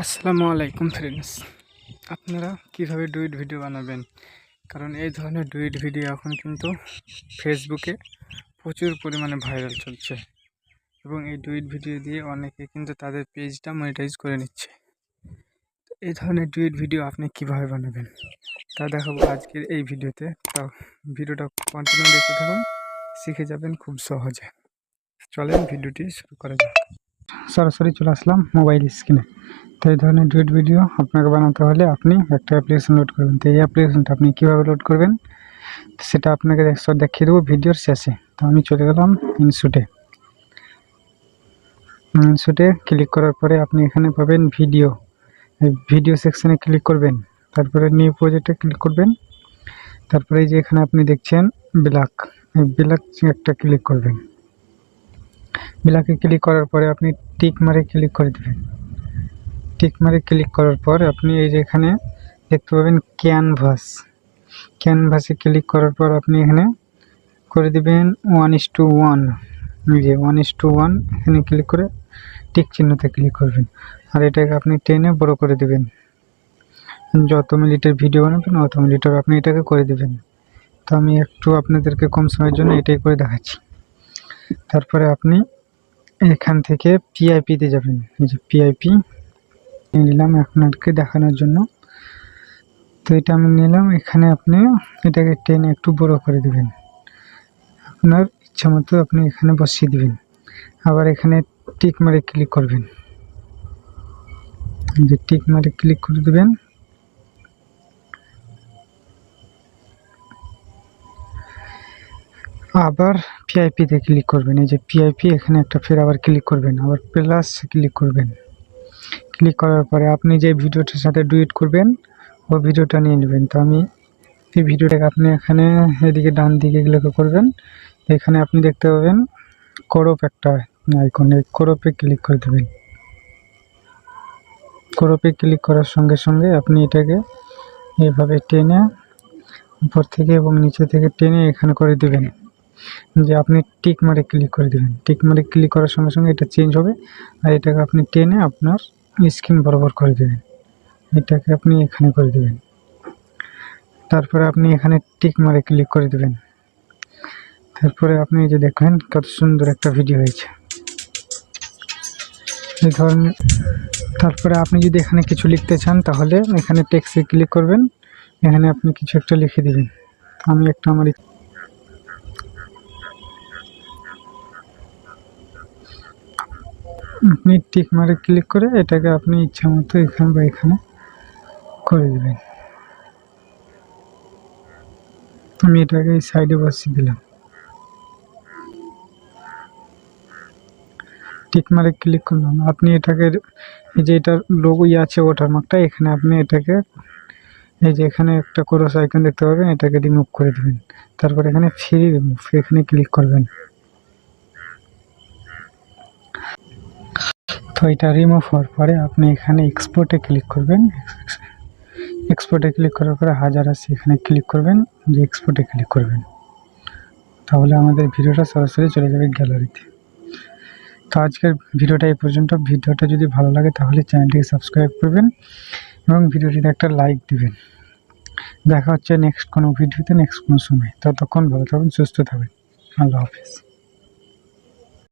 আসসালামু আলাইকুম ফ্রেন্ডস, আপনারা কিভাবে ডুইট ভিডিও বানাবেন? কারণ এই ধরনের ডুইট ভিডিও এখন কিন্তু ফেসবুকে প্রচুর পরিমাণে ভাইরাল চলছে এবং এই ডুইট ভিডিও দিয়ে অনেকে কিন্তু তাদের পেজটা মনিটাইজ করে নিচ্ছে। এই ধরনের ডুইট ভিডিও আপনি কিভাবে বানাবেন তা দেখাবো আজকের এই ভিডিওতে। তো ভিডিওটা কন্টিনিউ দেখতে থাকুন, শিখে যাবেন খুব সহজে। চলেন ভিডিওটি শুরু করা যাক। সরাসরি চলে আসলাম মোবাইল স্ক্রিনে। তো এই ধরনের ডুইট ভিডিও আপনাকে বানাতে হলে আপনি একটা অ্যাপ্লিকেশন লোড করবেন। তো এই অ্যাপ্লিকেশনটা আপনি কীভাবে লোড করবেন সেটা আপনাকে দেখিয়ে দেবো ভিডিওর শেষে। তো আমি চলে গেলাম ইনশুটে ক্লিক করার পরে আপনি এখানে পাবেন ভিডিও। এই ভিডিও সেকশনে ক্লিক করবেন, তারপরে নিউ প্রজেক্টে ক্লিক করবেন, তারপরে এই যে এখানে আপনি দেখছেন ব্ল্যাক, এই ব্ল্যাক একটা ক্লিক করবেন। ব্ল্যাকে ক্লিক করার পরে আপনি টিক মারে ক্লিক করে দেবেন। টিক মারে ক্লিক করার পর আপনি এই যে এখানে দেখতে পাবেন ক্যানভাসে ক্লিক করার পর আপনি এখানে করে দেবেন 1:1। এই যে 1:1 এখানে ক্লিক করে টিক চিহ্নতে ক্লিক করবেন, আর এটাকে আপনি টেনে বড় করে দেবেন। যত মিনিটের ভিডিও বানাবেন অত মিনিটের আপনি এটাকে করে দেবেন। তো আমি একটু আপনাদেরকে কম সময়ের জন্য এটাই করে দেখাচ্ছি। তারপরে আপনি এখান থেকে পিআইপিতে যাবেন। এই যে পিআইপি নিলাম আপনাদেরকে দেখানোর জন্য। তো এটা আমি নিলাম, এখানে আপনি এটাকে টেনে একটু বড় করে দেবেন, আপনার ইচ্ছা মতো আপনি এখানে বসিয়ে দিবেন। আবার এখানে টিক মারে ক্লিক করবেন, যে টিক মারে ক্লিক করে দেবেন। আবার পিআইপিতে ক্লিক করবেন, এই যে পিআইপি এখানে একটা ফের আবার ক্লিক করবেন, আবার প্লাস ক্লিক করবেন। ক্লিক করার পরে আপনি যে ভিডিওটার সাথে ডুয়েট করবেন ওই ভিডিওটা নিয়ে নেবেন। তো আমি এই ভিডিওটাকে আপনি এখানে এদিকে ডান দিকে লক্ষ্য করবেন, এখানে আপনি দেখতে পাবেন ক্রপ একটা আইকন, এই ক্রপে ক্লিক করে দেবেন। ক্রপে ক্লিক করার সঙ্গে সঙ্গে আপনি এটাকে এইভাবে টেনে উপর থেকে এবং নিচে থেকে টেনে এখানে করে দেবেন, যে আপনি টিক মারে ক্লিক করে দেবেন। টিক মারে ক্লিক করার সঙ্গে সঙ্গে এটা চেঞ্জ হবে, আর এটাকে আপনি টেনে আপনার স্ক্রিন বরাবর করে দেবেন। এটাকে আপনি এখানে করে দেবেন, তারপরে আপনি এখানে টিক মারে ক্লিক করে দেবেন। তারপরে আপনি এই যে দেখেন কত সুন্দর একটা ভিডিও হয়েছে এই ধরনের। তারপরে আপনি যদি এখানে কিছু লিখতে চান তাহলে এখানে টেক্সটে ক্লিক করবেন, এখানে আপনি কিছু একটা লিখে দেবেন। আমি একটা আপনি টিক মারে ক্লিক করে এটাকে আপনি ইচ্ছা মতো এখানে বা এখানে করে দেবেন। আমি এটাকে এই সাইডে বসিয়ে দিলাম। টিক মারে ক্লিক করলাম, আপনি এটাকে এই যে এটার লোগো আছে ওয়াটারমার্কটা, এখানে আপনি এটাকে এই যে এখানে একটা ক্রস আইকন দেখতে পাবেন, এটাকে রিমুভ করে দেবেন। তারপর এখানে ফ্রি রিমুভ এখানে ক্লিক করবেন। তো এটা রিমুভ হওয়ার পরে আপনি এখানে এক্সপোর্টে ক্লিক করবেন। এক্সপোর্টে ক্লিক করার পরে হাজার আছে এখানে ক্লিক করবেন, যে এক্সপোর্টে ক্লিক করবেন, তাহলে আমাদের ভিডিওটা সরাসরি চলে যাবে গ্যালারিতে। তো আজকের ভিডিওটা এই পর্যন্ত। ভিডিওটা যদি ভালো লাগে তাহলে চ্যানেলটিকে সাবস্ক্রাইব করবেন এবং ভিডিওটিতে একটা লাইক দিবেন। দেখা হচ্ছে নেক্সট কোনো ভিডিওতে, নেক্সট কোনো সময়। ততক্ষণ ভালো থাকবেন, সুস্থ থাকবেন। আল্লাহ হাফিজ।